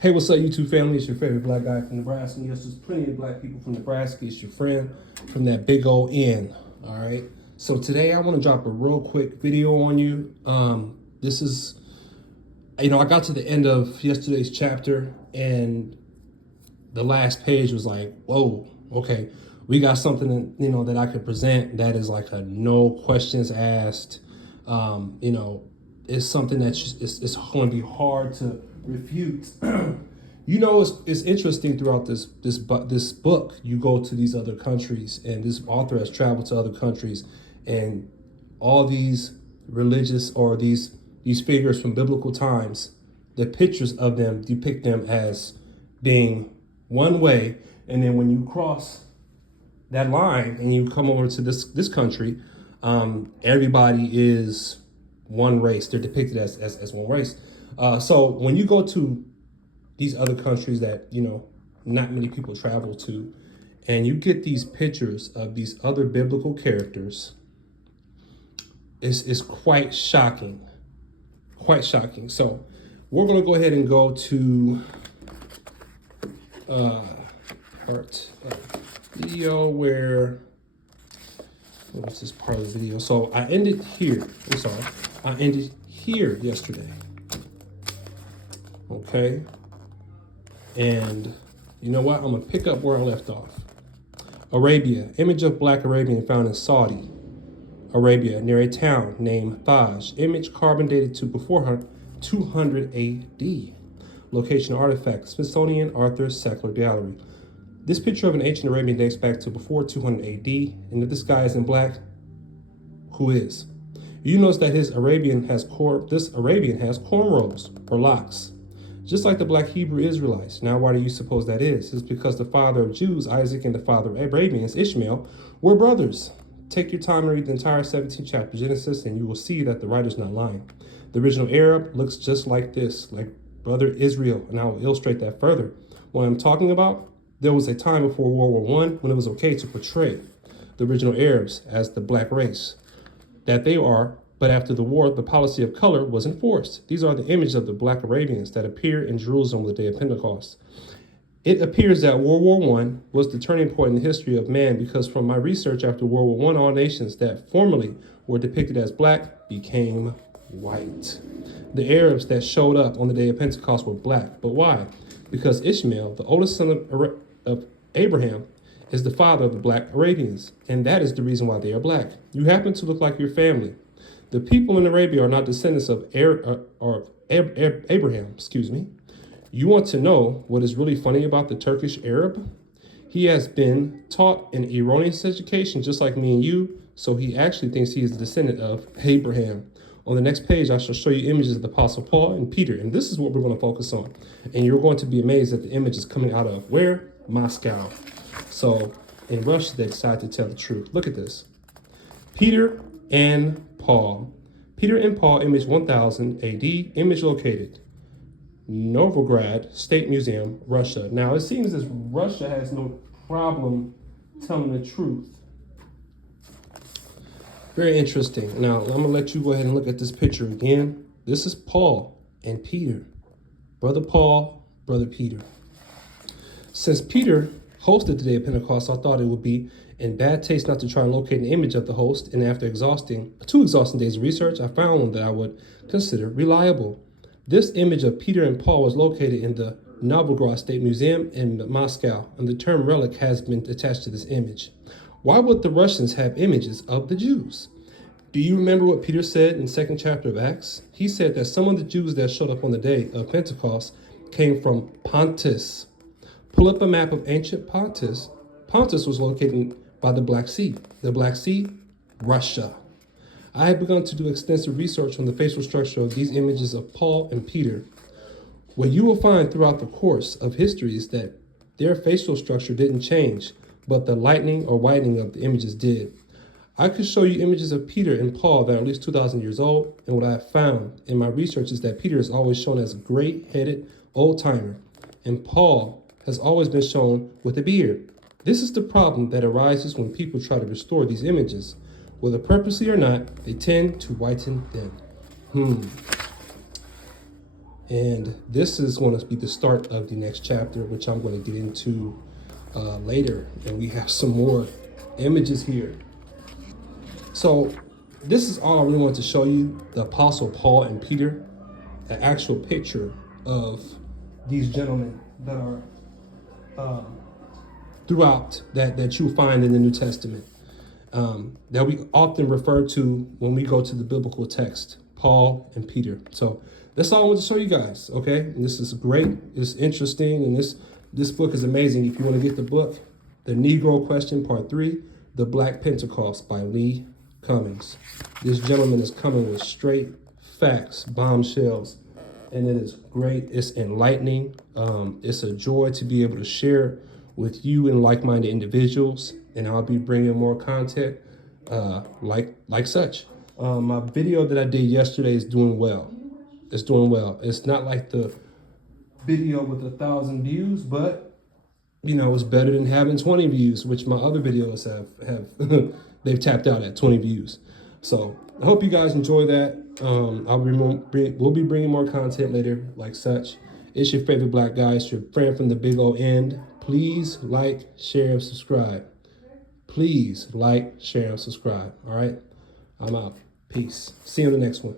Hey, what's up, YouTube family? It's your favorite black guy from Nebraska. Yes, there's plenty of black people from Nebraska. It's your friend from that big old N. All right. So today I want to drop a real quick video on you. This is, I got to the end of yesterday's chapter, and the last page was like, whoa, okay, we got something that I could present that is like a no questions asked. It's something that's it's going to be hard to refute. It's interesting throughout this book. You go to these other countries, and this author has traveled to other countries, and all these religious or these figures from biblical times, the pictures of them depict them as being one way, and then when you cross that line and you come over to this country, everybody is one race. They're depicted as one race. So when you go to these other countries that not many people travel to, and you get these pictures of these other biblical characters, it's quite shocking. Quite shocking. So we're going to go ahead and go to part of video where what's this part of the video? So I ended here. I ended here yesterday. Okay. And you know what? I'm going to pick up where I left off. Arabia. Image of black Arabian found in Saudi Arabia near a town named Thaj. Image carbon dated to before 200 AD. Location artifact, Smithsonian Arthur Sackler Gallery. This picture of an ancient Arabian dates back to before 200 AD. And if this guy is in black, who is? You notice that this Arabian has cornrows or locks, just like the black Hebrew Israelites. Now, why do you suppose that is? It's because the father of Jews, Isaac, and the father of Arabians, Ishmael, were brothers. Take your time and read the entire 17th chapter of Genesis, and you will see that the writer's not lying. The original Arab looks just like this, like brother Israel, and I will illustrate that further. What I'm talking about, there was a time before World War I when it was okay to portray the original Arabs as the black race that they are, but after the war, the policy of color was enforced. These are the images of the black Arabians that appear in Jerusalem on the day of Pentecost. It appears that World War I was the turning point in the history of man, because from my research after World War I, all nations that formerly were depicted as black became white. The Arabs that showed up on the day of Pentecost were black. But why? Because Ishmael, the oldest son of Abraham, is the father of the black Arabians, and that is the reason why they are black. You happen to look like your family. The people in Arabia are not descendants of Abraham, You want to know what is really funny about the Turkish Arab? He has been taught an erroneous education just like me and you, so he actually thinks he is a descendant of Abraham. On the next page, I shall show you images of the Apostle Paul and Peter, and this is what we're going to focus on. And you're going to be amazed at the images coming out of where? Moscow. So in Russia, they decided to tell the truth. Look at this. Peter and Paul. Peter and Paul, image 1000 AD, image located Novograd State Museum, Russia. Now, it seems as Russia has no problem telling the truth. Very interesting. Now, I'm going to let you go ahead and look at this picture again. This is Paul and Peter. Brother Paul, Brother Peter. Since Peter hosted the day of Pentecost, I thought it would be in bad taste not to try and locate an image of the host. And after two exhausting days of research, I found one that I would consider reliable. This image of Peter and Paul was located in the Novograd State Museum in Moscow, and the term relic has been attached to this image. Why would the Russians have images of the Jews? Do you remember what Peter said in the 2nd chapter of Acts? He said that some of the Jews that showed up on the day of Pentecost came from Pontus. Pull up a map of ancient Pontus. Pontus was located by the Black Sea. The Black Sea, Russia. I have begun to do extensive research on the facial structure of these images of Paul and Peter. What you will find throughout the course of history is that their facial structure didn't change, but the lightening or whitening of the images did. I could show you images of Peter and Paul that are at least 2,000 years old, and what I have found in my research is that Peter is always shown as a great-headed old-timer, and Paul has always been shown with a beard. This is the problem that arises when people try to restore these images. Whether purposely or not, they tend to whiten them. And this is going to be the start of the next chapter, which I'm going to get into later. And we have some more images here. So this is all I really wanted to show you, the Apostle Paul and Peter, an actual picture of these gentlemen that are throughout that you find in the New Testament. That we often refer to when we go to the biblical text, Paul and Peter. So that's all I want to show you guys, okay? And this is great, it's interesting, and this book is amazing. If you want to get the book, The Negro Question, Part 3, The Black Pentecost by Lee Cummings. This gentleman is coming with straight facts, bombshells, and it is great. It's enlightening. It's a joy to be able to share with you and like-minded individuals, and I'll be bringing more content like such. My video that I did yesterday is doing well. It's doing well. It's not like the video with 1,000 views, but you know, it's better than having 20 views, which my other videos have they've tapped out at 20 views. So I hope you guys enjoy that. We'll be bringing more content later like such. It's your favorite black guy. It's your friend from the big O end. Please like, share, and subscribe. Please like, share, and subscribe. All right? I'm out. Peace. See you in the next one.